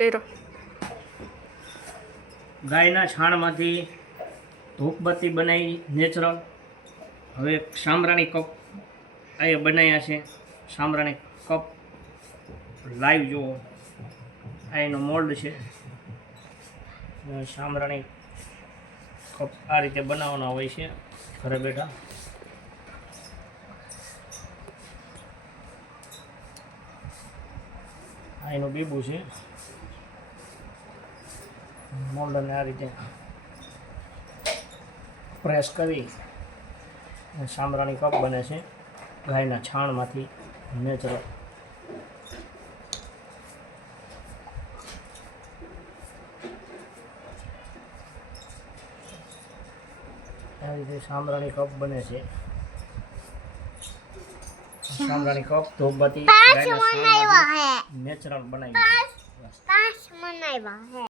કર્યો. ગાયના છાણમાંથી ધૂપબત્તી બનાવી નેચરલ. હવે સાંભરાણી કપ અહીંયા બનાવ્યા છે. સાંભરાણી કપ લાઈવ જુઓ. આ એનો મોલ્ડ છે. સાંભરાણી કપ આ રીતે બનાવવાના હોય છે ઘરે બેઠા. આ એનું બીબું છે. મોલ્ડને આ રીતે પ્રેસ કરી સાંભરાણી કપ બને છે ગાયના છાણમાંથી નેચરલ. આ રીતે સાંભરાણી કપ બને છે. સાંભરાણી કપ ધૂપબત્તી ગાયના છાણમાંથી નેચરલ બનાવી.